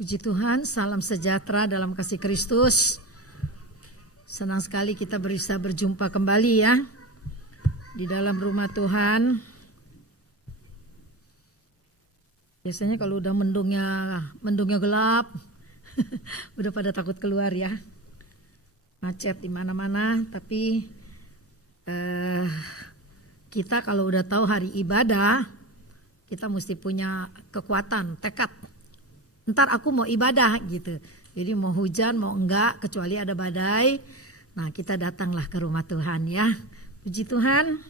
Puji Tuhan, salam sejahtera dalam kasih Kristus. Senang sekali kita bisa berjumpa kembali ya di dalam rumah Tuhan. Biasanya kalau udah mendungnya gelap, udah pada takut keluar ya, macet di mana-mana. Tapi kita kalau udah tahu hari ibadah, kita mesti punya kekuatan, tekad. Ntar aku mau ibadah gitu. Jadi mau hujan mau enggak, kecuali ada badai. Nah kita datanglah ke rumah Tuhan ya. Puji Tuhan.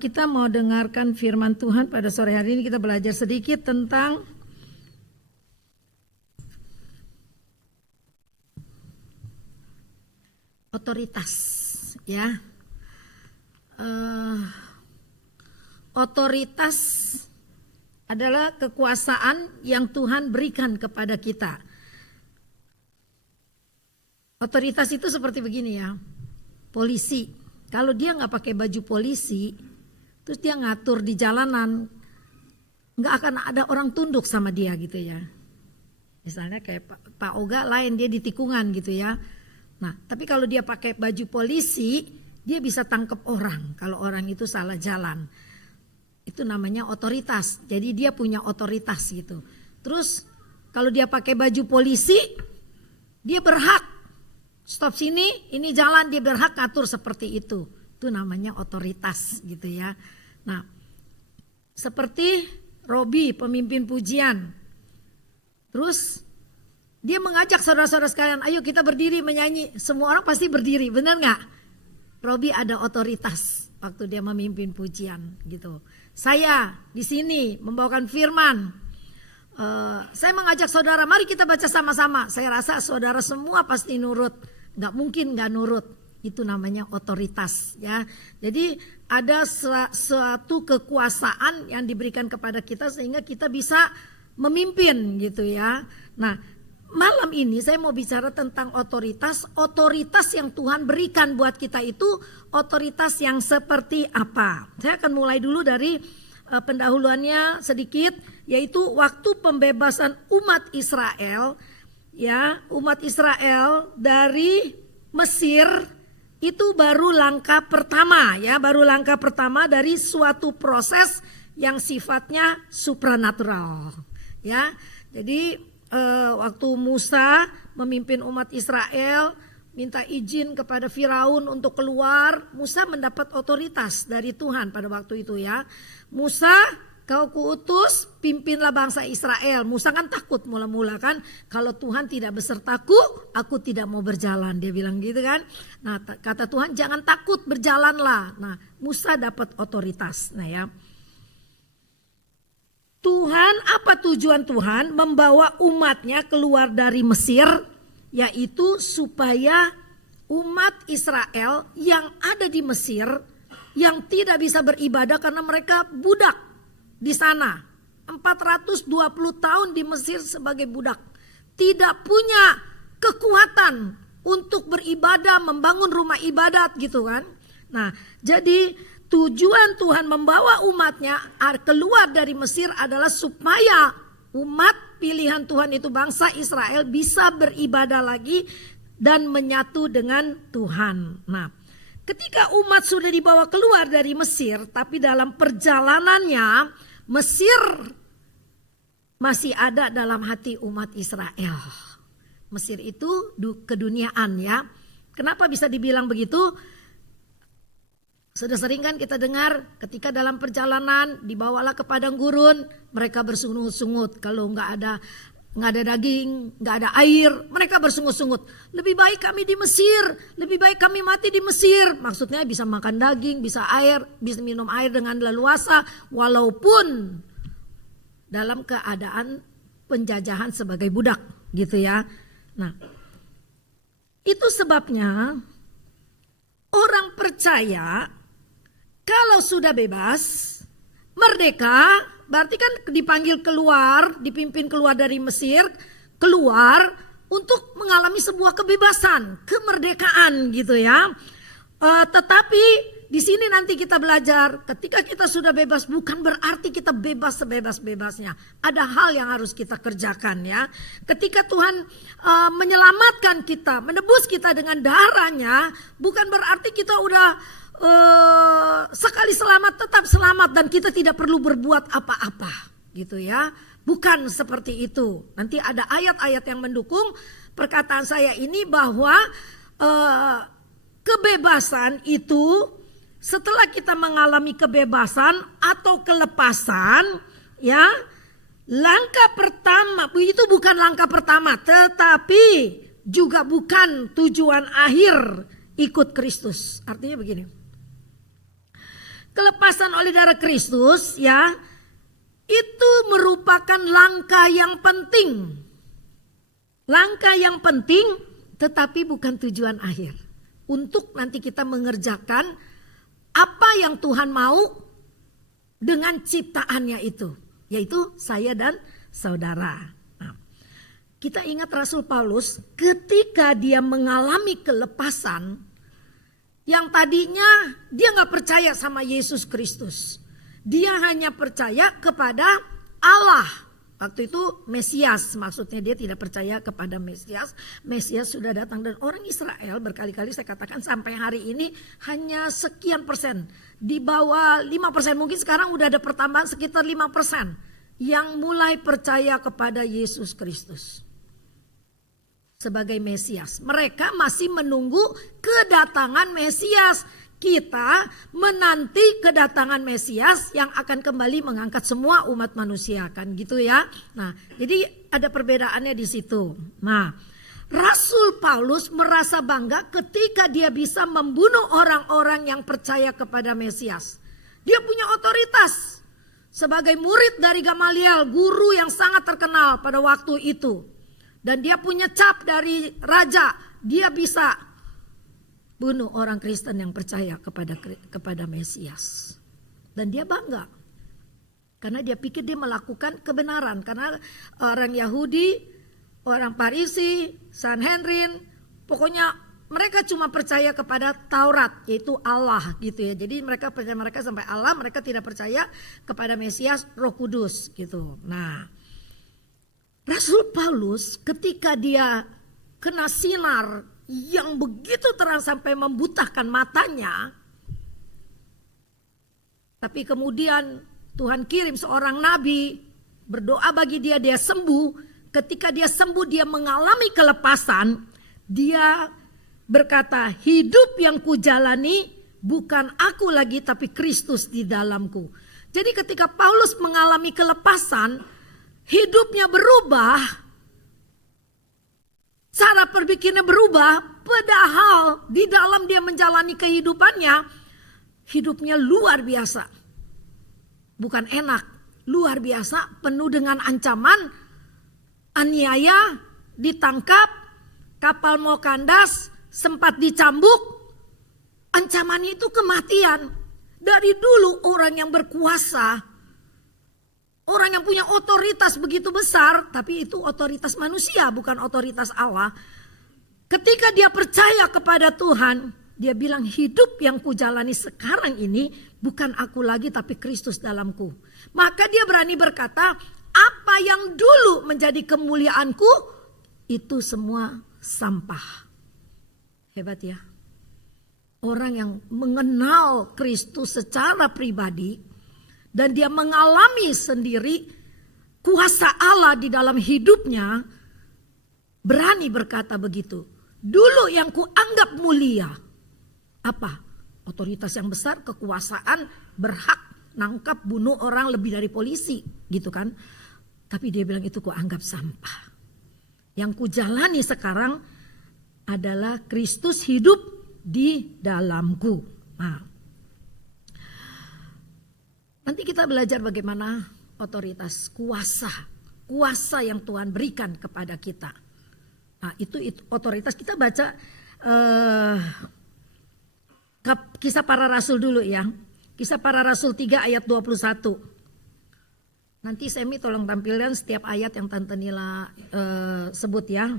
Kita mau dengarkan firman Tuhan pada sore hari ini. Kita belajar sedikit tentang otoritas ya. Otoritas adalah kekuasaan yang Tuhan berikan kepada kita. Otoritas itu seperti begini ya, polisi. Kalau dia nggak pakai baju polisi, terus dia ngatur di jalanan, nggak akan ada orang tunduk sama dia gitu ya. Misalnya kayak Pak Oga lain, dia di tikungan gitu ya. Nah, tapi kalau dia pakai baju polisi, dia bisa tangkap orang kalau orang itu salah jalan. Itu namanya otoritas. Jadi dia punya otoritas gitu. Terus kalau dia pakai baju polisi, dia berhak stop sini, ini jalan, dia berhak atur seperti itu. Itu namanya otoritas gitu ya. Nah, seperti Robi pemimpin pujian. Terus dia mengajak saudara-saudara sekalian, ayo kita berdiri menyanyi. Semua orang pasti berdiri, benar nggak? Robi ada otoritas waktu dia memimpin pujian gitu. Saya di sini membawakan firman. Saya mengajak saudara, mari kita baca sama-sama. Saya rasa saudara semua pasti nurut. Gak mungkin gak nurut. Itu namanya otoritas ya. Jadi ada suatu kekuasaan yang diberikan kepada kita sehingga kita bisa memimpin gitu ya. Nah, malam ini saya mau bicara tentang otoritas. Otoritas yang Tuhan berikan buat kita itu otoritas yang seperti apa? Saya akan mulai dulu dari pendahuluannya sedikit, yaitu waktu pembebasan umat Israel. Ya, umat Israel dari Mesir itu baru langkah pertama ya, baru langkah pertama dari suatu proses yang sifatnya supranatural. Ya, jadi waktu Musa memimpin umat Israel minta izin kepada Firaun untuk keluar, Musa mendapat otoritas dari Tuhan pada waktu itu ya. Musa, kau kuutus pimpinlah bangsa Israel. Musa kan takut mula-mula kan, kalau Tuhan tidak besertaku, aku tidak mau berjalan, dia bilang gitu kan. Nah kata Tuhan jangan takut, berjalanlah. Nah Musa dapat otoritas. Nah ya, Tuhan, apa tujuan Tuhan membawa umatnya keluar dari Mesir? Yaitu supaya umat Israel yang ada di Mesir, yang tidak bisa beribadah karena mereka budak di sana. 420 tahun di Mesir sebagai budak. Tidak punya kekuatan untuk beribadah, membangun rumah ibadat gitu kan. Nah jadi tujuan Tuhan membawa umatnya keluar dari Mesir adalah supaya umat pilihan Tuhan itu bangsa Israel bisa beribadah lagi dan menyatu dengan Tuhan. Nah, ketika umat sudah dibawa keluar dari Mesir, tapi dalam perjalanannya Mesir masih ada dalam hati umat Israel. Mesir itu keduniaan ya. Kenapa bisa dibilang begitu? Sudah sering kan kita dengar ketika dalam perjalanan dibawalah ke padang gurun, mereka bersungut-sungut. Kalau nggak ada daging, nggak ada air, mereka bersungut-sungut. Lebih baik kami di Mesir, lebih baik kami mati di Mesir. Maksudnya bisa makan daging, bisa air, bisa minum air dengan leluasa, walaupun dalam keadaan penjajahan sebagai budak, gitu ya. Nah, itu sebabnya orang percaya kalau sudah bebas, merdeka, berarti kan dipanggil keluar, dipimpin keluar dari Mesir, keluar untuk mengalami sebuah kebebasan, kemerdekaan gitu ya. Tetapi di sini nanti kita belajar ketika kita sudah bebas bukan berarti kita bebas sebebas-bebasnya. Ada hal yang harus kita kerjakan ya. Ketika Tuhan menyelamatkan kita, menebus kita dengan darahnya, bukan berarti kita udah sekali selamat tetap selamat dan kita tidak perlu berbuat apa-apa gitu ya. Bukan seperti itu. Nanti ada ayat-ayat yang mendukung perkataan saya ini bahwa kebebasan itu setelah kita mengalami kebebasan atau kelepasan ya, langkah pertama itu bukan langkah pertama tetapi juga bukan tujuan akhir ikut Kristus. Artinya begini. Kelepasan oleh darah Kristus ya, itu merupakan langkah yang penting. Langkah yang penting tetapi bukan tujuan akhir. Untuk nanti kita mengerjakan apa yang Tuhan mau dengan ciptaannya itu. Yaitu saya dan saudara. Nah, kita ingat Rasul Paulus ketika dia mengalami kelepasan. Yang tadinya dia gak percaya sama Yesus Kristus. Dia hanya percaya kepada Allah. Waktu itu Mesias, maksudnya dia tidak percaya kepada Mesias. Mesias sudah datang dan orang Israel berkali-kali saya katakan sampai hari ini hanya sekian persen. Di bawah 5%, mungkin sekarang udah ada pertambahan sekitar 5% yang mulai percaya kepada Yesus Kristus sebagai Mesias. Mereka masih menunggu kedatangan Mesias. Kita menanti kedatangan Mesias yang akan kembali mengangkat semua umat manusia, kan gitu ya. Nah, jadi ada perbedaannya di situ. Nah, Rasul Paulus merasa bangga ketika dia bisa membunuh orang-orang yang percaya kepada Mesias. Dia punya otoritas sebagai murid dari Gamaliel, guru yang sangat terkenal pada waktu itu. Dan dia punya cap dari raja, dia bisa bunuh orang Kristen yang percaya kepada Mesias. Dan dia bangga. Karena dia pikir dia melakukan kebenaran. Karena orang Yahudi, orang Farisi, Sanhedrin, pokoknya mereka cuma percaya kepada Taurat, yaitu Allah gitu ya. Jadi mereka percaya mereka sampai Allah, mereka tidak percaya kepada Mesias, Roh Kudus gitu. Nah, Rasul Paulus ketika dia kena sinar yang begitu terang sampai membutahkan matanya. Tapi kemudian Tuhan kirim seorang nabi, berdoa bagi dia, dia sembuh. Ketika dia sembuh dia mengalami kelepasan. Dia berkata, hidup yang kujalani bukan aku lagi tapi Kristus di dalamku. Jadi ketika Paulus mengalami kelepasan, hidupnya berubah. Cara berpikirnya berubah, padahal di dalam dia menjalani kehidupannya, hidupnya luar biasa. Bukan enak, luar biasa, penuh dengan ancaman, aniaya, ditangkap, kapal mau kandas, sempat dicambuk. Ancamannya itu kematian. Dari dulu orang yang berkuasa, orang yang punya otoritas begitu besar, tapi itu otoritas manusia bukan otoritas Allah. Ketika dia percaya kepada Tuhan, dia bilang hidup yang kujalani sekarang ini bukan aku lagi tapi Kristus dalamku. Maka dia berani berkata, apa yang dulu menjadi kemuliaanku itu semua sampah. Hebat ya. Orang yang mengenal Kristus secara pribadi dan dia mengalami sendiri kuasa Allah di dalam hidupnya, berani berkata begitu. Dulu yang kuanggap mulia, apa? Otoritas yang besar, kekuasaan, berhak nangkap, bunuh orang lebih dari polisi, gitu kan. Tapi dia bilang itu kuanggap sampah. Yang kujalani sekarang adalah Kristus hidup di dalamku. Nah, nanti kita belajar bagaimana otoritas, kuasa yang Tuhan berikan kepada kita. Nah, itu otoritas. Kita baca Kisah Para Rasul dulu ya. Kisah Para Rasul 3 ayat 21. Nanti Semi tolong tampilkan setiap ayat yang Tante Nila sebut ya.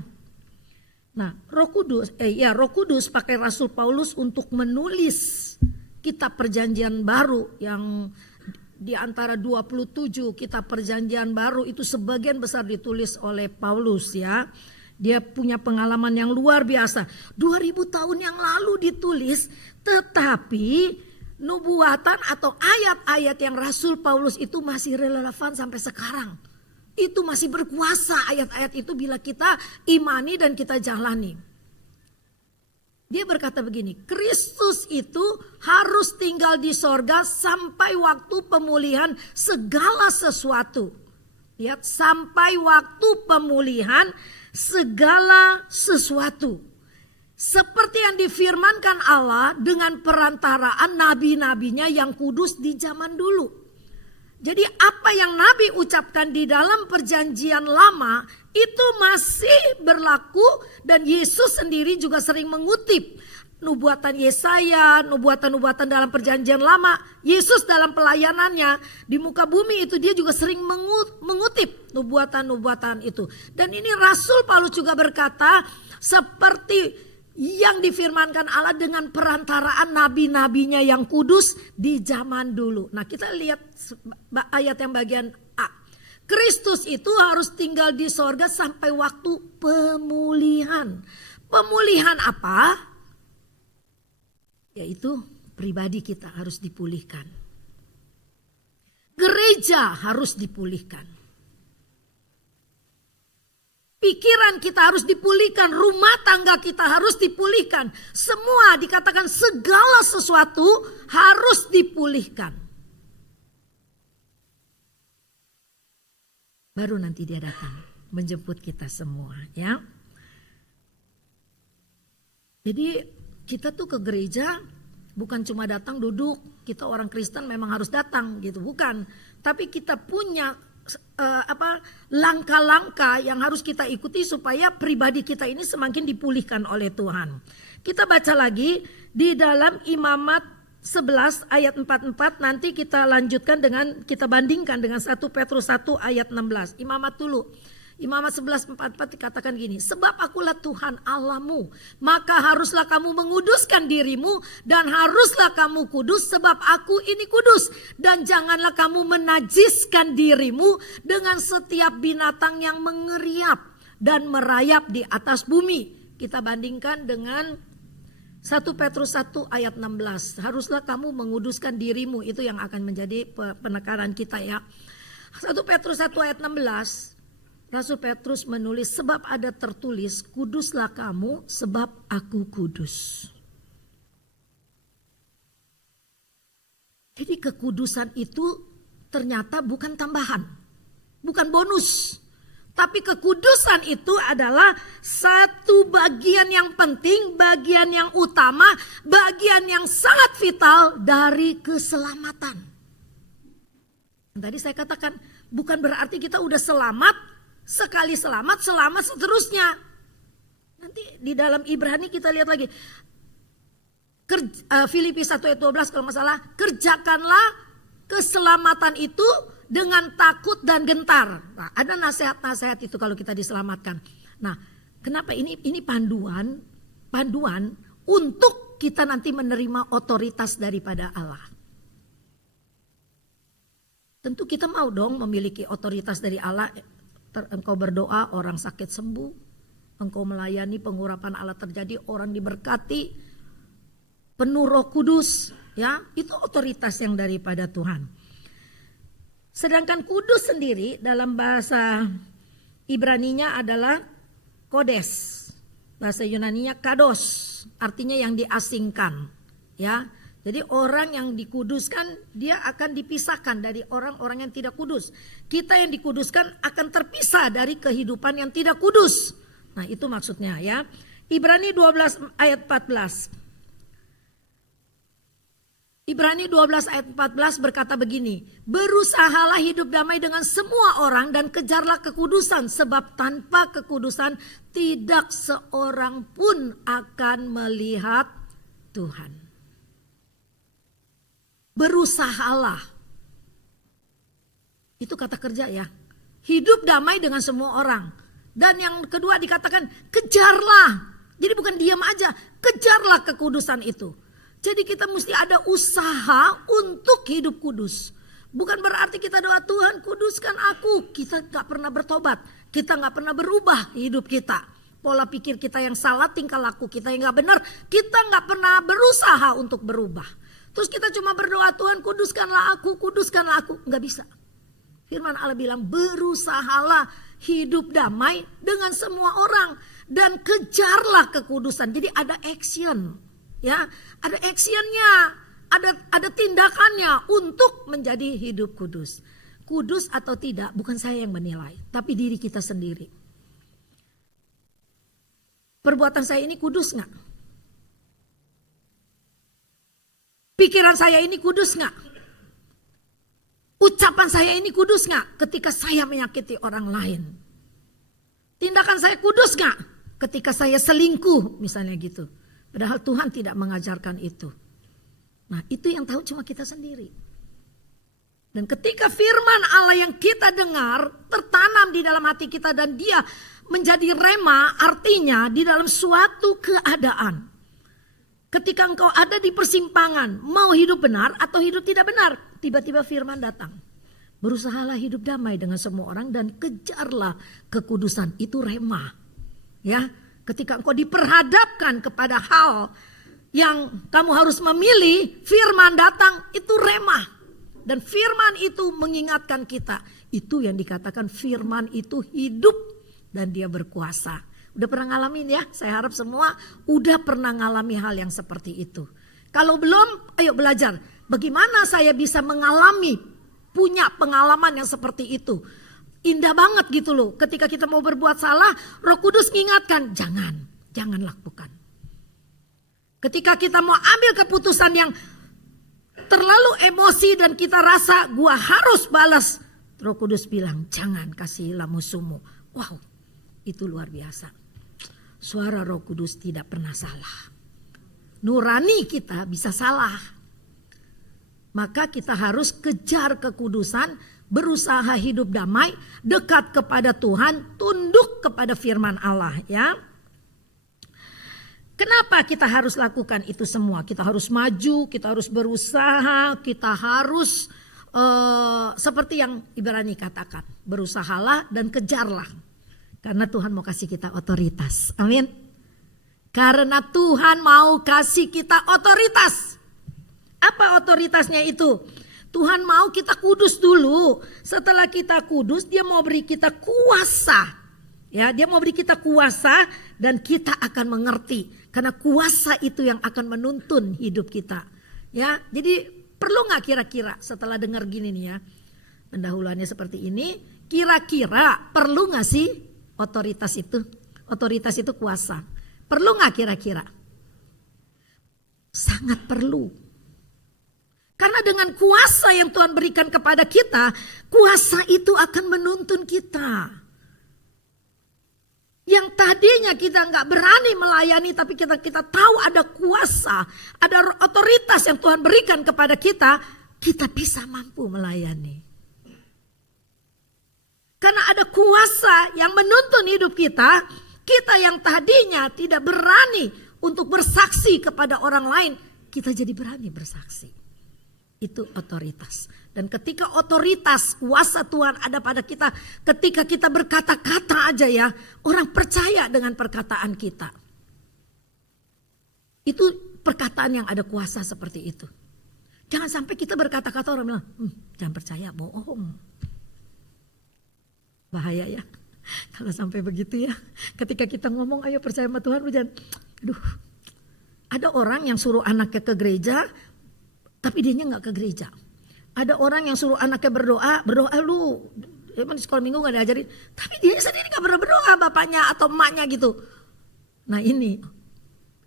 Nah, Roh Kudus pakai Rasul Paulus untuk menulis kitab perjanjian baru yang di antara 27 kitab perjanjian baru itu sebagian besar ditulis oleh Paulus ya. Dia punya pengalaman yang luar biasa. 2000 tahun yang lalu ditulis, tetapi nubuatan atau ayat-ayat yang Rasul Paulus itu masih relevan sampai sekarang. Itu masih berkuasa ayat-ayat itu bila kita imani dan kita jalani. Dia berkata begini, Kristus itu harus tinggal di sorga sampai waktu pemulihan segala sesuatu. Lihat, sampai waktu pemulihan segala sesuatu. Seperti yang difirmankan Allah dengan perantaraan nabi-nabinya yang kudus di zaman dulu. Jadi apa yang Nabi ucapkan di dalam perjanjian lama itu masih berlaku dan Yesus sendiri juga sering mengutip nubuatan Yesaya, nubuatan-nubuatan dalam perjanjian lama. Yesus dalam pelayanannya di muka bumi itu dia juga sering mengutip nubuatan-nubuatan itu. Dan ini Rasul Paulus juga berkata seperti yang difirmankan Allah dengan perantaraan nabi-nabinya yang kudus di zaman dulu. Nah, kita lihat ayat yang bagian A. Kristus itu harus tinggal di sorga sampai waktu pemulihan. Pemulihan apa? Yaitu pribadi kita harus dipulihkan. Gereja harus dipulihkan. Pikiran kita harus dipulihkan, rumah tangga kita harus dipulihkan. Semua dikatakan segala sesuatu harus dipulihkan. Baru nanti dia datang menjemput kita semua ya. Jadi kita tuh ke gereja bukan cuma datang duduk, kita orang Kristen memang harus datang gitu, bukan. Tapi kita punya langkah-langkah yang harus kita ikuti supaya pribadi kita ini semakin dipulihkan oleh Tuhan. Kita baca lagi di dalam Imamat 11 ayat 44, nanti kita lanjutkan dengan kita bandingkan dengan 1 Petrus 1 ayat 16. Imamat dulu. Imamat 11:44 dikatakan gini, sebab akulah Tuhan Allahmu, maka haruslah kamu menguduskan dirimu dan haruslah kamu kudus sebab aku ini kudus. Dan janganlah kamu menajiskan dirimu dengan setiap binatang yang mengeriap dan merayap di atas bumi. Kita bandingkan dengan 1 Petrus 1 ayat 16, haruslah kamu menguduskan dirimu, itu yang akan menjadi penekanan kita ya. 1 Petrus 1 ayat 16, Rasul Petrus menulis, sebab ada tertulis, kuduslah kamu sebab aku kudus. Jadi kekudusan itu ternyata bukan tambahan, bukan bonus. Tapi kekudusan itu adalah satu bagian yang penting, bagian yang utama, bagian yang sangat vital dari keselamatan. Tadi saya katakan, bukan berarti kita udah selamat, sekali selamat, selamat seterusnya. Nanti di dalam Ibrani kita lihat lagi. Filipi 1 ayat 12 kalau masalah, kerjakanlah keselamatan itu dengan takut dan gentar. Nah, ada nasihat-nasihat itu kalau kita diselamatkan. Nah, kenapa ini panduan untuk kita nanti menerima otoritas daripada Allah. Tentu kita mau dong memiliki otoritas dari Allah. Engkau berdoa, orang sakit sembuh. Engkau melayani, pengurapan Allah terjadi, orang diberkati, penuh Roh Kudus, ya, itu otoritas yang daripada Tuhan. Sedangkan kudus sendiri dalam bahasa Ibraninya adalah kodes, bahasa Yunaninya kados, artinya yang diasingkan, ya. Jadi orang yang dikuduskan dia akan dipisahkan dari orang-orang yang tidak kudus. Kita yang dikuduskan akan terpisah dari kehidupan yang tidak kudus. Nah, itu maksudnya ya. Ibrani 12 ayat 14. Ibrani 12 ayat 14 berkata begini, berusahalah hidup damai dengan semua orang dan kejarlah kekudusan, sebab tanpa kekudusan tidak seorang pun akan melihat Tuhan. Berusahalah. Itu kata kerja ya. Hidup damai dengan semua orang. Dan yang kedua dikatakan kejarlah. Jadi bukan diam aja, kejarlah kekudusan itu. Jadi kita mesti ada usaha untuk hidup kudus. Bukan berarti kita doa Tuhan kuduskan aku. Kita gak pernah bertobat. Kita gak pernah berubah hidup kita. Pola pikir kita yang salah, tingkah laku kita yang gak benar. Kita gak pernah berusaha untuk berubah. Terus kita cuma berdoa Tuhan kuduskanlah aku, kuduskanlah aku. Gak bisa. Firman Allah bilang berusahalah hidup damai dengan semua orang. Dan kejarlah kekudusan. Jadi ada action. Ya, ada actionnya, ada tindakannya untuk menjadi hidup kudus. Kudus atau tidak bukan saya yang menilai, tapi diri kita sendiri. Perbuatan saya ini kudus nggak? Pikiran saya ini kudus nggak? Ucapan saya ini kudus nggak ketika saya menyakiti orang lain? Tindakan saya kudus nggak ketika saya selingkuh misalnya gitu? Padahal Tuhan tidak mengajarkan itu. Nah itu yang tahu cuma kita sendiri. Dan ketika firman Allah yang kita dengar tertanam di dalam hati kita dan dia menjadi rema, artinya di dalam suatu keadaan. Ketika engkau ada di persimpangan, mau hidup benar atau hidup tidak benar, tiba-tiba firman datang. Berusahalah hidup damai dengan semua orang dan kejarlah kekudusan, itu rema. Ya. Ketika engkau diperhadapkan kepada hal yang kamu harus memilih, firman datang, itu rema. Dan firman itu mengingatkan kita. Itu yang dikatakan firman itu hidup dan dia berkuasa. Udah pernah ngalamin ya? Saya harap semua udah pernah ngalami hal yang seperti itu. Kalau belum, ayo belajar. Bagaimana saya bisa mengalami, punya pengalaman yang seperti itu. Indah banget gitu loh. Ketika kita mau berbuat salah, Roh Kudus mengingatkan, jangan lakukan. Ketika kita mau ambil keputusan yang terlalu emosi dan kita rasa gua harus balas, Roh Kudus bilang, jangan, kasihilah musuhmu. Wow, itu luar biasa. Suara Roh Kudus tidak pernah salah. Nurani kita bisa salah. Maka kita harus kejar kekudusan, berusaha hidup damai, dekat kepada Tuhan, tunduk kepada firman Allah ya. Kenapa kita harus lakukan itu semua? Kita harus maju, kita harus berusaha, kita harus seperti yang Ibrani katakan, berusahalah dan kejarlah. Karena Tuhan mau kasih kita otoritas. Amin. Karena Tuhan mau kasih kita otoritas. Apa otoritasnya itu? Tuhan mau kita kudus dulu. Setelah kita kudus, dia mau beri kita kuasa. Ya, dia mau beri kita kuasa dan kita akan mengerti. Karena kuasa itu yang akan menuntun hidup kita. Ya, jadi perlu nggak kira-kira setelah dengar gini nih ya, pendahuluannya seperti ini, kira-kira perlu nggak sih otoritas itu? Otoritas itu kuasa. Perlu nggak kira-kira? Sangat perlu. Karena dengan kuasa yang Tuhan berikan kepada kita, kuasa itu akan menuntun kita. Yang tadinya kita nggak berani melayani, tapi kita tahu ada kuasa, ada otoritas yang Tuhan berikan kepada kita, kita bisa mampu melayani. Karena ada kuasa yang menuntun hidup kita, kita yang tadinya tidak berani untuk bersaksi kepada orang lain, kita jadi berani bersaksi. Itu otoritas. Dan ketika otoritas kuasa Tuhan ada pada kita, ketika kita berkata-kata aja ya, orang percaya dengan perkataan kita. Itu perkataan yang ada kuasa seperti itu. Jangan sampai kita berkata-kata orang bilang, jangan percaya, bohong. Bahaya ya. Kalau sampai begitu ya. Ketika kita ngomong ayo percaya sama Tuhan, jangan, aduh. Ada orang yang suruh anaknya ke gereja, tapi dianya nggak ke gereja. Ada orang yang suruh anaknya berdoa lu. Emang di sekolah minggu nggak diajarin. Tapi dia sendiri nggak pernah berdoa bapaknya atau emaknya gitu. Nah ini,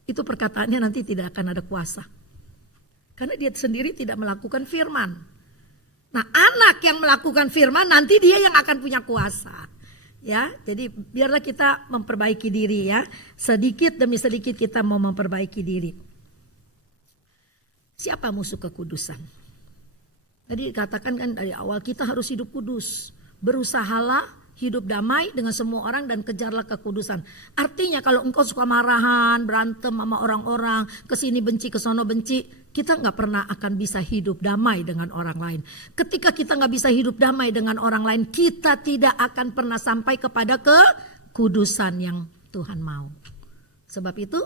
itu perkataannya nanti tidak akan ada kuasa. Karena dia sendiri tidak melakukan firman. Nah anak yang melakukan firman nanti dia yang akan punya kuasa. Ya, jadi biarlah kita memperbaiki diri ya. Sedikit demi sedikit kita mau memperbaiki diri. Siapa musuh kekudusan? Tadi dikatakan kan dari awal kita harus hidup kudus. Berusahalah Hidup damai dengan semua orang dan kejarlah kekudusan. Artinya kalau engkau suka marahan, berantem sama orang-orang, kesini benci, kesono benci, kita nggak pernah akan bisa hidup damai dengan orang lain. Ketika kita nggak bisa hidup damai dengan orang lain, kita tidak akan pernah sampai kepada kekudusan yang Tuhan mau. Sebab itu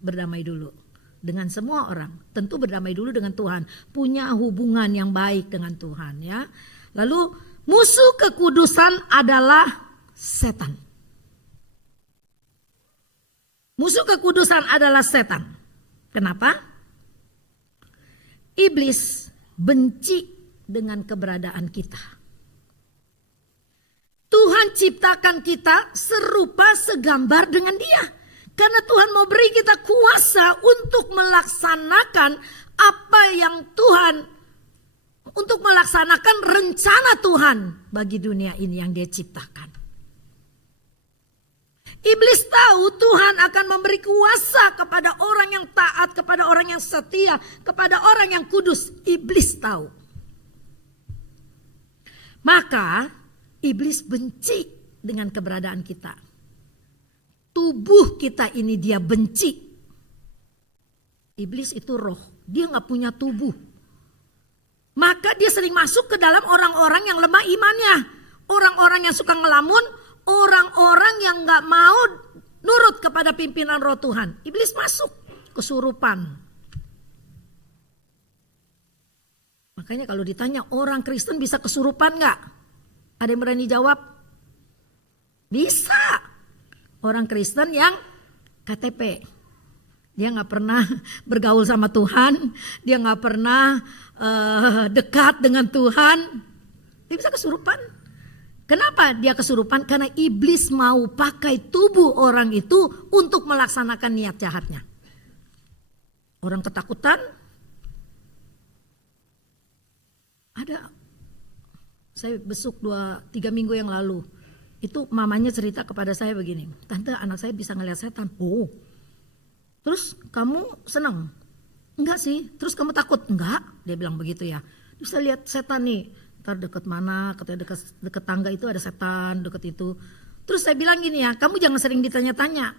berdamai dulu dengan semua orang. Tentu berdamai dulu dengan Tuhan. Punya hubungan yang baik dengan Tuhan ya. Lalu musuh kekudusan adalah setan. Musuh kekudusan adalah setan. Kenapa? Iblis benci dengan keberadaan kita. Tuhan ciptakan kita serupa segambar dengan Dia. Karena Tuhan mau beri kita kuasa untuk melaksanakan apa yang Tuhan, untuk melaksanakan rencana Tuhan bagi dunia ini yang Dia ciptakan. Iblis tahu Tuhan akan memberi kuasa kepada orang yang taat, kepada orang yang setia, kepada orang yang kudus. Iblis tahu. Maka iblis benci dengan keberadaan kita. Tubuh kita ini dia benci. Iblis itu roh, dia gak punya tubuh. Maka dia sering masuk ke dalam orang-orang yang lemah imannya. Orang-orang yang suka ngelamun, orang-orang yang gak mau nurut kepada pimpinan roh Tuhan. Iblis masuk, kesurupan. Makanya kalau ditanya orang Kristen bisa kesurupan gak? Ada yang berani jawab? Bisa. Orang Kristen yang KTP. Dia gak pernah bergaul sama Tuhan. Dia gak pernah dekat dengan Tuhan. Dia bisa kesurupan. Kenapa dia kesurupan? Karena iblis mau pakai tubuh orang itu untuk melaksanakan niat jahatnya. Orang ketakutan. Ada. Saya besuk 3 minggu yang lalu. Itu mamanya cerita kepada saya begini. Tante, anak saya bisa ngelihat setan. Oh. Terus kamu senang? Enggak sih. Terus kamu takut? Enggak. Dia bilang begitu ya. Terus saya lihat setan nih. Ntar deket mana, katanya deket tangga itu ada setan, deket itu. Terus saya bilang gini ya, kamu jangan sering ditanya-tanya.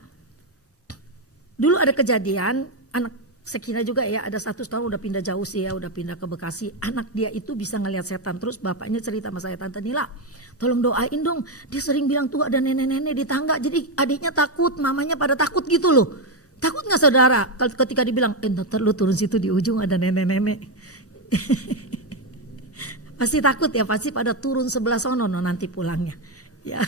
Dulu ada kejadian, anak Sekina juga ya, ada 1 tahun udah pindah jauh sih ya, udah pindah ke Bekasi. Anak dia itu bisa ngelihat setan. Terus bapaknya cerita sama saya, Tante Nila, tolong doain dong. Dia sering bilang tuh ada nenek-nenek di tangga. Jadi adiknya takut, mamanya pada takut gitu loh. Takut gak saudara? Ketika dibilang, ntar lu turun situ di ujung ada nenek-nenek. Pasti takut ya, pasti pada turun sebelah sono nanti pulangnya. Ya.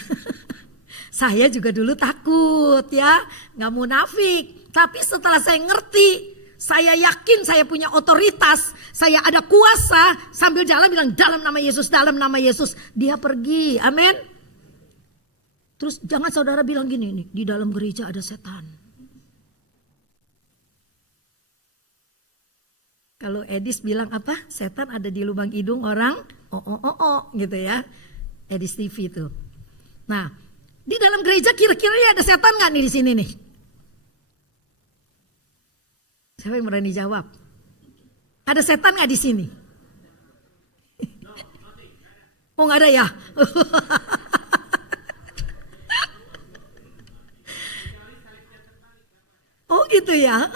Saya juga dulu takut ya, gak munafik. Tapi setelah saya ngerti, saya yakin saya punya otoritas, saya ada kuasa, sambil jalan bilang dalam nama Yesus, dalam nama Yesus. Dia pergi, amin. Terus jangan saudara bilang gini, nih, di dalam gereja ada setan. Kalau Edis bilang apa? Setan ada di lubang hidung orang, gitu ya. Edis TV itu. Nah, di dalam gereja kira-kira ada setan nggak nih di sini nih? Siapa yang berani jawab? Ada setan nggak di sini? Oh nggak ada ya? Oh gitu ya?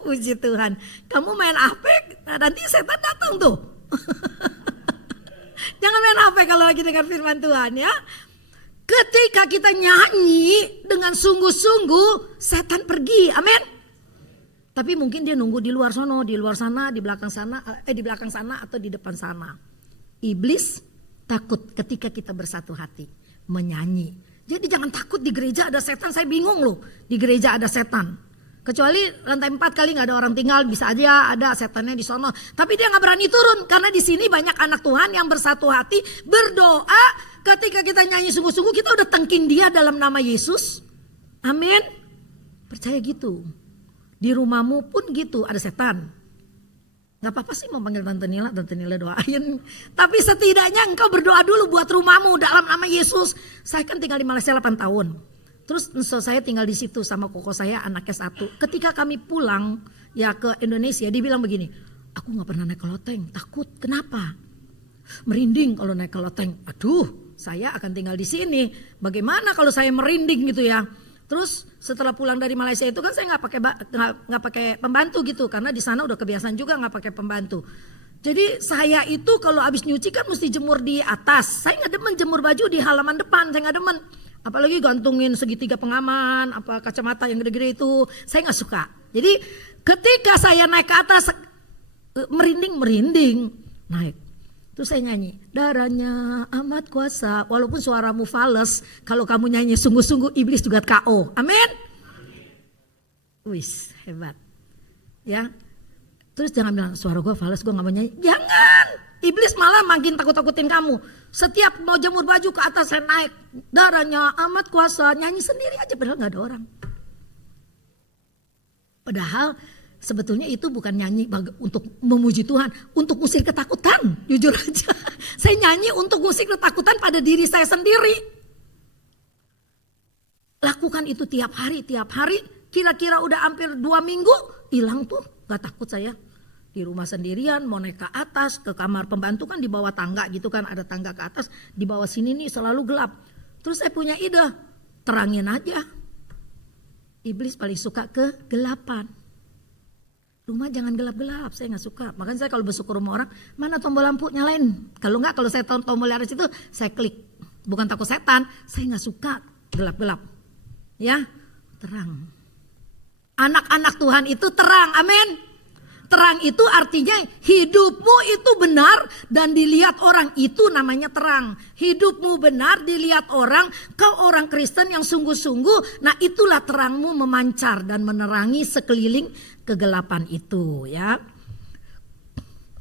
Puji Tuhan. Kamu main HP, nanti setan datang tuh. Jangan main HP kalau lagi dengar firman Tuhan ya. Ketika kita nyanyi dengan sungguh-sungguh, setan pergi. Amin. Tapi mungkin dia nunggu di luar sono, di luar sana, di belakang sana, di belakang sana atau di depan sana. Iblis takut ketika kita bersatu hati menyanyi. Jadi jangan takut di gereja ada setan. Saya bingung loh, di gereja ada setan. Kecuali lantai 4 kali nggak ada orang tinggal, bisa aja ada setannya di sono. Tapi dia nggak berani turun karena di sini banyak anak Tuhan yang bersatu hati berdoa. Ketika kita nyanyi sungguh-sungguh, kita udah tengking dia dalam nama Yesus. Amin. Percaya gitu. Di rumahmu pun gitu ada setan. Gak apa-apa sih mau panggil Tante Nila doain. Tapi setidaknya engkau berdoa dulu buat rumahmu dalam nama Yesus. Saya kan tinggal di Malaysia 8 tahun. Terus saya tinggal di situ sama koko saya anaknya 1. Ketika kami pulang ya ke Indonesia, dia bilang begini, aku gak pernah naik ke loteng, takut. Kenapa? Merinding kalau naik ke loteng. Aduh, saya akan tinggal di sini. Bagaimana kalau saya merinding gitu ya? Terus setelah pulang dari Malaysia itu kan saya nggak pakai pembantu gitu, karena di sana udah kebiasaan juga nggak pakai pembantu. Jadi saya itu kalau habis nyuci kan mesti jemur di atas. Saya nggak demen jemur baju di halaman depan, saya nggak demen. Apalagi gantungin segitiga pengaman, apa kacamata yang gede-gede itu, saya nggak suka. Jadi ketika saya naik ke atas, merinding, naik. Terus saya nyanyi, darahnya amat kuasa, walaupun suaramu fales, kalau kamu nyanyi sungguh-sungguh iblis juga KO. Amin. Wis, hebat. Ya. Terus jangan bilang suara gue fales, gue gak mau nyanyi. Jangan. Iblis malah makin takut-takutin kamu. Setiap mau jemur baju ke atas saya naik. Darahnya amat kuasa, nyanyi sendiri aja padahal gak ada orang. Padahal sebetulnya itu bukan nyanyi untuk memuji Tuhan, untuk ngusir ketakutan. Jujur aja, saya nyanyi untuk ngusir ketakutan pada diri saya sendiri. Lakukan itu tiap hari, kira-kira udah hampir 2 minggu, hilang tuh, gak takut saya. Di rumah sendirian, mau naik ke atas, ke kamar pembantu kan di bawah tangga gitu kan, ada tangga ke atas, di bawah sini nih selalu gelap. Terus saya punya ide, terangin aja. Iblis paling suka kegelapan. Rumah jangan gelap-gelap, saya gak suka. Makanya saya kalau besuk ke rumah orang, mana tombol lampu nyalain. Kalau enggak, kalau saya tahu tombol di situ, saya klik. Bukan takut setan, saya gak suka gelap-gelap. Ya, terang. Anak-anak Tuhan itu terang, amin. Terang itu artinya hidupmu itu benar dan dilihat orang, itu namanya terang. Hidupmu benar dilihat orang, kau orang Kristen yang sungguh-sungguh, nah itulah terangmu memancar dan menerangi sekeliling kegelapan itu ya.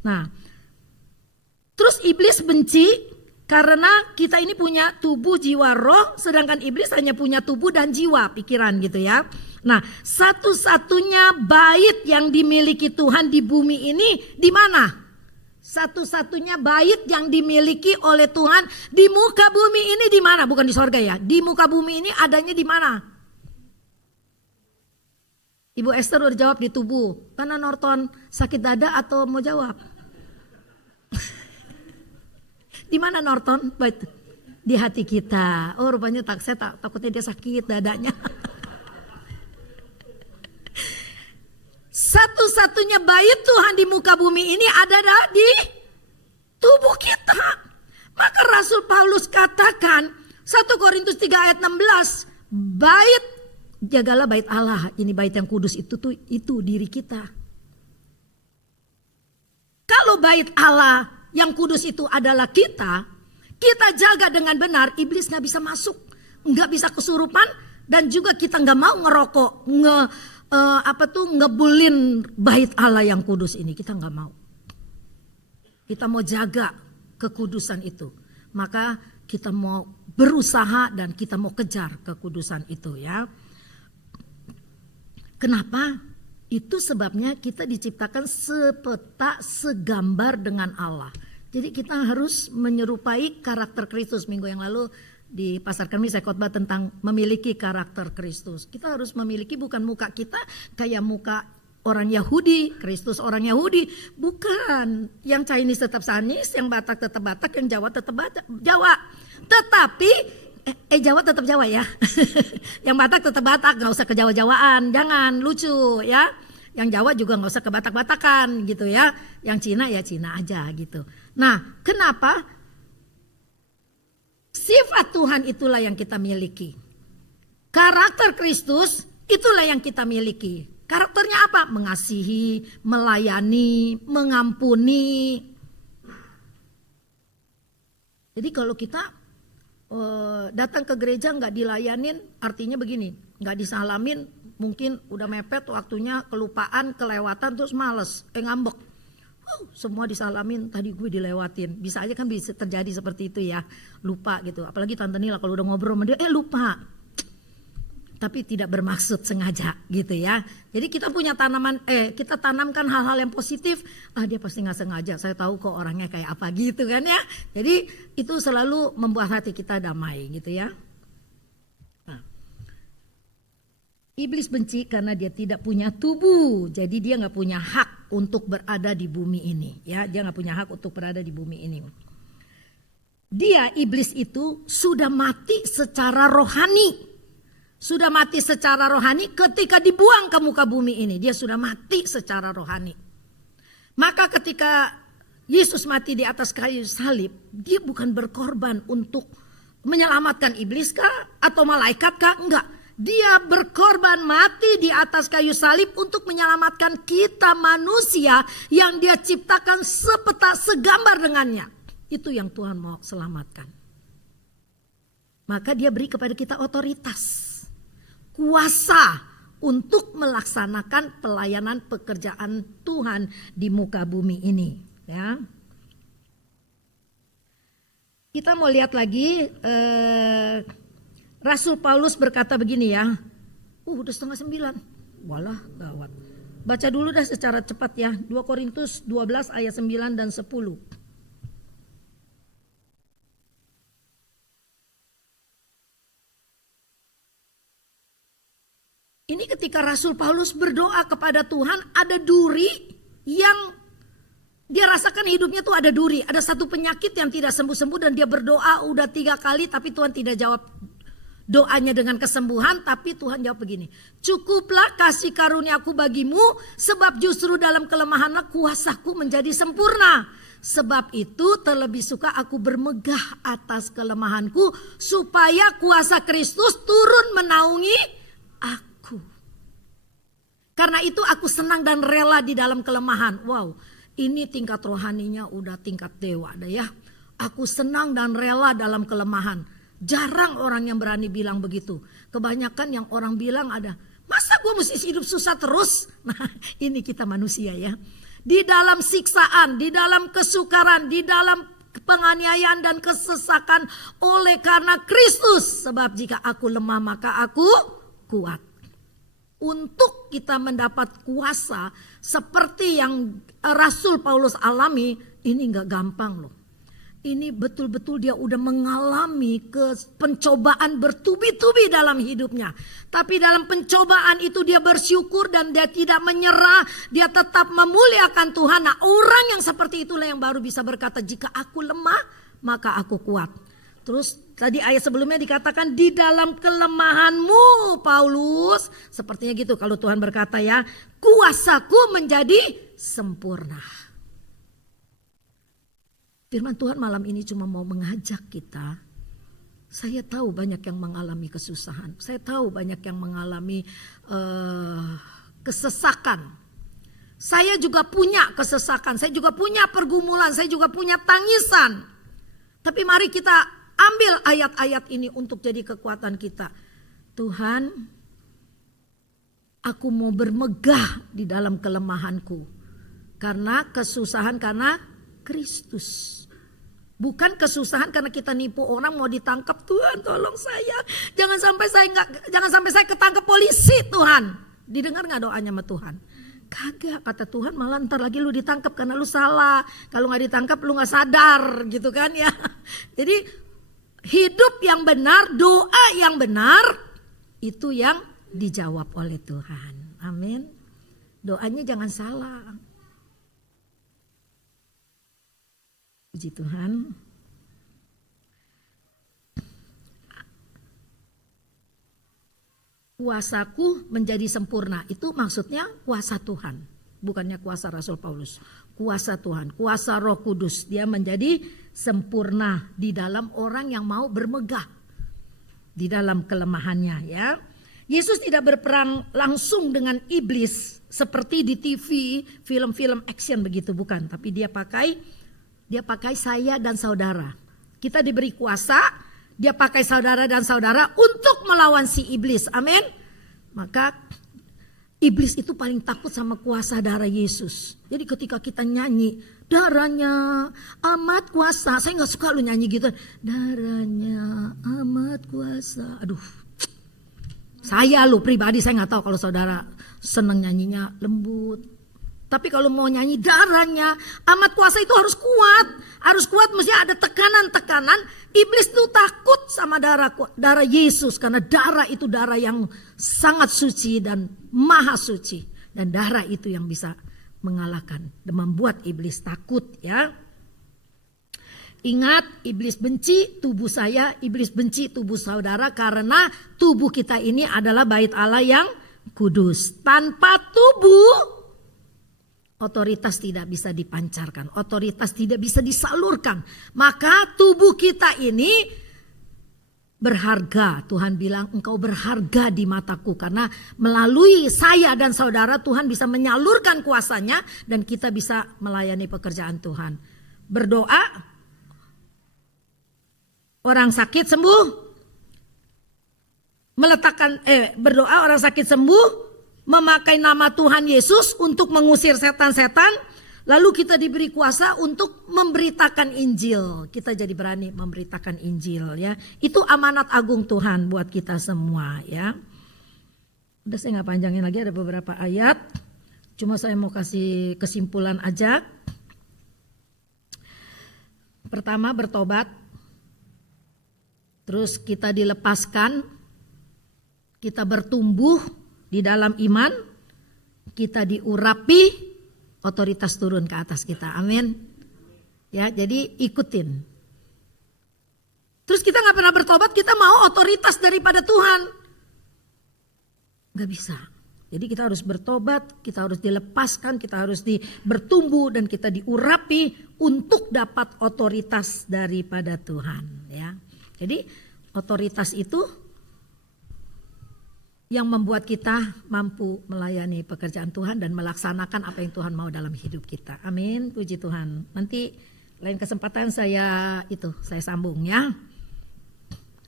Nah, terus iblis benci karena kita ini punya tubuh, jiwa, roh, sedangkan iblis hanya punya tubuh dan jiwa, pikiran gitu ya. Nah, satu-satunya bait yang dimiliki Tuhan di bumi ini di mana? Satu-satunya bait yang dimiliki oleh Tuhan di muka bumi ini di mana? Bukan di sorga ya. Di muka bumi ini adanya di mana? Ibu Esther udah jawab di tubuh. Karena Norton sakit dada atau mau jawab? Di mana Norton? Di hati kita. Oh, rupanya saya takutnya dia sakit dadanya. Satu-satunya bait Tuhan di muka bumi ini adalah di tubuh kita. Maka Rasul Paulus katakan 1 Korintus 3 ayat 16, bait, jagalah bait Allah, ini bait yang kudus itu diri kita. Kalau bait Allah yang kudus itu adalah kita jaga dengan benar, iblis gak bisa masuk, gak bisa kesurupan, dan juga kita gak mau ngerokok, ngebulin bait Allah yang kudus ini, kita nggak mau. Kita mau jaga kekudusan itu, maka kita mau berusaha dan kita mau kejar kekudusan itu ya. Kenapa? Itu sebabnya kita diciptakan sepeta segambar dengan Allah. Jadi kita harus menyerupai karakter Kristus. Minggu yang lalu di pasar kami saya khotbah tentang memiliki karakter Kristus. Kita harus memiliki bukan muka kita kayak muka orang Yahudi, Kristus orang Yahudi. Bukan, yang Chinese tetap Chinese, yang Batak tetap Batak, yang Jawa tetap Jawa. Tetapi, Jawa tetap Jawa ya. Yang Batak tetap Batak, gak usah ke Jawa-Jawaan, jangan lucu ya. Yang Jawa juga gak usah ke Batak-Batakan gitu ya. Yang Cina ya Cina aja gitu. Nah, kenapa? Sifat Tuhan itulah yang kita miliki. Karakter Kristus itulah yang kita miliki. Karakternya apa? Mengasihi, melayani, mengampuni. Jadi kalau kita datang ke gereja nggak dilayanin, artinya begini, nggak disalamin, mungkin udah mepet waktunya, kelupaan, kelewatan, terus males, ngambek. Semua disalamin, tadi gue dilewatin. Bisa aja kan bisa terjadi seperti itu ya, lupa gitu. Apalagi Tante Nila kalau udah ngobrol sama dia, lupa. Tapi tidak bermaksud sengaja gitu ya. Jadi kita punya kita tanamkan hal-hal yang positif. Dia pasti nggak sengaja, saya tahu kok orangnya kayak apa gitu kan ya. Jadi itu selalu membuat hati kita damai gitu ya. Iblis benci karena dia tidak punya tubuh, jadi dia nggak punya hak untuk berada di bumi ini. Ya, dia nggak punya hak untuk berada di bumi ini. Dia, iblis itu sudah mati secara rohani. Sudah mati secara rohani ketika dibuang ke muka bumi ini. Dia sudah mati secara rohani. Maka ketika Yesus mati di atas kayu salib, dia bukan berkorban untuk menyelamatkan iblis kah atau malaikat kah? Enggak. Dia berkorban mati di atas kayu salib untuk menyelamatkan kita manusia yang dia ciptakan sepetak segambar dengannya. Itu yang Tuhan mau selamatkan. Maka dia beri kepada kita otoritas, kuasa untuk melaksanakan pelayanan pekerjaan Tuhan di muka bumi ini. Ya. Kita mau lihat lagi Rasul Paulus berkata begini ya. Udah 8:30. Walah gawat. Baca dulu dah secara cepat ya. 2 Korintus 12 ayat 9 dan 10. Ini ketika Rasul Paulus berdoa kepada Tuhan, ada duri yang dia rasakan hidupnya tuh ada duri. Ada satu penyakit yang tidak sembuh-sembuh dan dia berdoa udah 3 kali tapi Tuhan tidak jawab doanya dengan kesembuhan. Tapi Tuhan jawab begini, cukuplah kasih karuniaku bagimu sebab justru dalam kelemahanlah kuasaku menjadi sempurna. Sebab itu terlebih suka aku bermegah atas kelemahanku supaya kuasa Kristus turun menaungi aku. Karena itu aku senang dan rela di dalam kelemahan. Wow, ini tingkat rohaninya udah tingkat dewa deh ya. Aku senang dan rela dalam kelemahan. Jarang orang yang berani bilang begitu. Kebanyakan yang orang bilang ada, masa gue mesti hidup susah terus? Nah ini kita manusia ya. Di dalam siksaan, di dalam kesukaran, di dalam penganiayaan dan kesesakan oleh karena Kristus. Sebab jika aku lemah maka aku kuat. Untuk kita mendapat kuasa seperti yang Rasul Paulus alami, ini gak gampang loh. Ini betul-betul dia udah mengalami pencobaan bertubi-tubi dalam hidupnya. Tapi dalam pencobaan itu dia bersyukur dan dia tidak menyerah. Dia tetap memuliakan Tuhan. Nah orang yang seperti itulah yang baru bisa berkata, jika aku lemah maka aku kuat. Terus tadi ayat sebelumnya dikatakan di dalam kelemahanmu Paulus. Sepertinya gitu kalau Tuhan berkata ya, kuasaku menjadi sempurna. Firman Tuhan malam ini cuma mau mengajak kita. Saya tahu banyak yang mengalami kesusahan. Saya tahu banyak yang mengalami kesesakan. Saya juga punya kesesakan. Saya juga punya pergumulan. Saya juga punya tangisan. Tapi mari kita ambil ayat-ayat ini untuk jadi kekuatan kita. Tuhan, aku mau bermegah di dalam kelemahanku. Karena kesusahan karena Kristus. Bukan kesusahan karena kita nipu orang mau ditangkap. Tuhan tolong saya. Jangan sampai saya ketangkep polisi Tuhan. Didengar gak doanya sama Tuhan? Kagak, kata Tuhan, malah ntar lagi lu ditangkap karena lu salah. Kalau gak ditangkap lu gak sadar gitu kan ya. Jadi hidup yang benar, doa yang benar, itu yang dijawab oleh Tuhan. Amin. Doanya jangan salah. Puji Tuhan. Kuasaku menjadi sempurna. Itu maksudnya kuasa Tuhan. Bukannya kuasa Rasul Paulus. Kuasa Tuhan, kuasa Roh Kudus. Dia menjadi sempurna di dalam orang yang mau bermegah. Di dalam kelemahannya ya. Yesus tidak berperang langsung dengan iblis. Seperti di TV, film-film action begitu. Bukan, tapi dia pakai saya dan saudara. Kita diberi kuasa, dia pakai saudara dan saudara untuk melawan si iblis. Amin. Maka iblis itu paling takut sama kuasa darah Yesus. Jadi ketika kita nyanyi, darahnya amat kuasa. Saya gak suka lu nyanyi gitu. Darahnya amat kuasa. Aduh. Saya lu pribadi saya gak tahu kalau saudara seneng nyanyinya lembut. Tapi kalau mau nyanyi darahnya amat kuasa itu harus kuat. Harus kuat, mesti ada tekanan-tekanan. Iblis itu takut sama darah Yesus. Karena darah itu darah yang sangat suci dan maha suci. Dan darah itu yang bisa mengalahkan dan membuat iblis takut ya. Ingat, iblis benci tubuh saya, iblis benci tubuh saudara karena tubuh kita ini adalah bait Allah yang kudus. Tanpa tubuh, otoritas tidak bisa dipancarkan, otoritas tidak bisa disalurkan. Maka tubuh kita ini berharga. Tuhan bilang engkau berharga di mataku karena melalui saya dan saudara Tuhan bisa menyalurkan kuasanya dan kita bisa melayani pekerjaan Tuhan. Berdoa, orang sakit sembuh, berdoa orang sakit sembuh, memakai nama Tuhan Yesus untuk mengusir setan-setan, lalu kita diberi kuasa untuk memberitakan Injil. Kita jadi berani memberitakan Injil ya. Itu amanat agung Tuhan buat kita semua ya. Udah saya nggak panjangin lagi, ada beberapa ayat. Cuma saya mau kasih kesimpulan aja. Pertama, bertobat. Terus kita dilepaskan, kita bertumbuh di dalam iman, kita diurapi, otoritas turun ke atas kita. Amin. Ya, jadi ikutin. Terus kita nggak pernah bertobat, kita mau otoritas daripada Tuhan. Nggak bisa. Jadi kita harus bertobat, kita harus dilepaskan, kita harus bertumbuh dan kita diurapi untuk dapat otoritas daripada Tuhan. Ya. Jadi otoritas itu yang membuat kita mampu melayani pekerjaan Tuhan dan melaksanakan apa yang Tuhan mau dalam hidup kita. Amin, puji Tuhan. Nanti lain kesempatan saya sambung ya.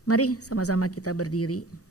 Mari sama-sama kita berdiri.